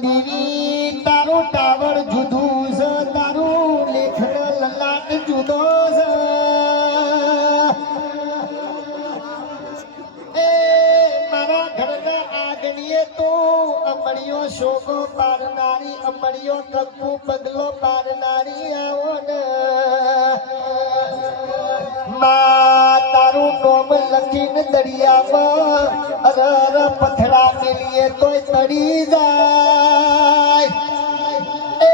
દેવી તારું ટાવર જુદું છે, તારું લેખન લલાટ જુદો છે. એ મારા ઘરના આગળીએ તો અમળીઓ શોકો પારનારી, અમળીઓ ટપ્પુ પગલો પારનારી આવો ને તારું નોમ લખીને દરિયામાં અરર પથડા મેલીએ તોય તળી જાય. એ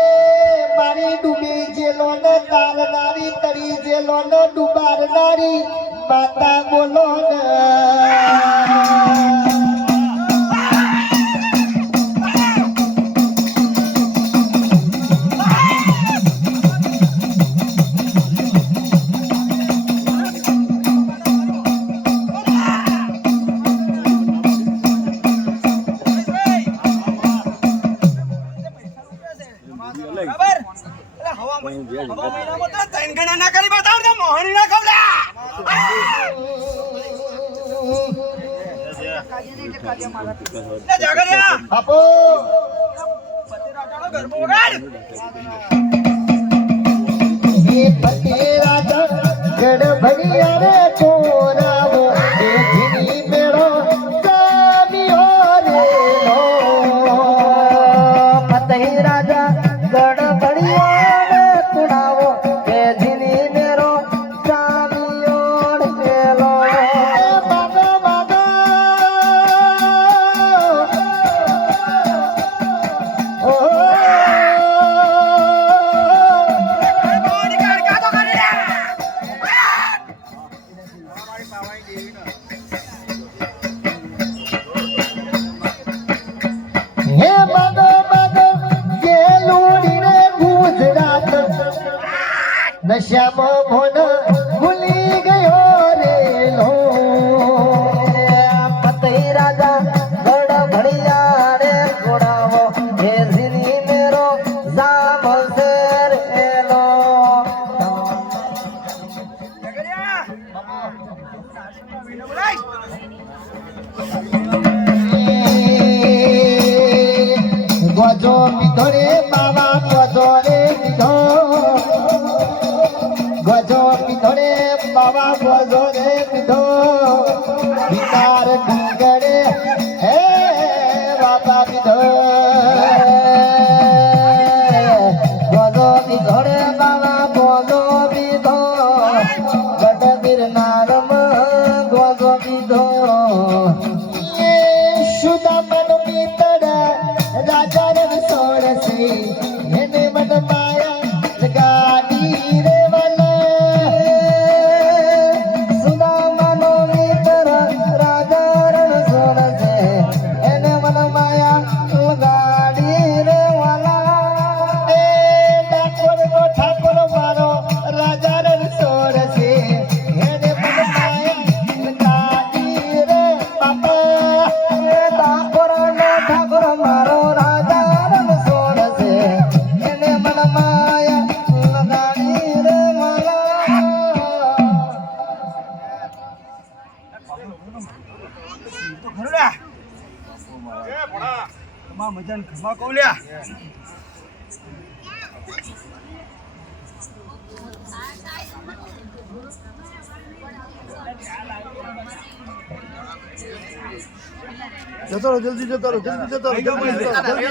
મારી ડૂબી જેલો ને તારનારી, તળી જેલો ને ડુબારનારી માતા બોલો ને. નશામાં ભોન ભૂલી ગયો રે લો પતઈ રાજા ગડ ભળિયા રે ઘોડાવો હે ઝીની મેરો જામ શેર એલો. ગોજો પીધો રે બાવા, ગોજો રે પીધો, ગજો પીધો રે બાબા, ગજો રે પીધો વિચાર ડુંગરે હે બાબા પીધો. ગજો પીધો રે બાબા, ગજો પીધો ગઢ ગિરનારમાં ગજો પીધો. એ સુદામન પીતળ રાજા રે સોરસે એને મન માયા ગાડી રે મજાન ખમા કોલ્યા જતો રહો, જલ્દી જતો રહો, જલ્દી જતો રહો.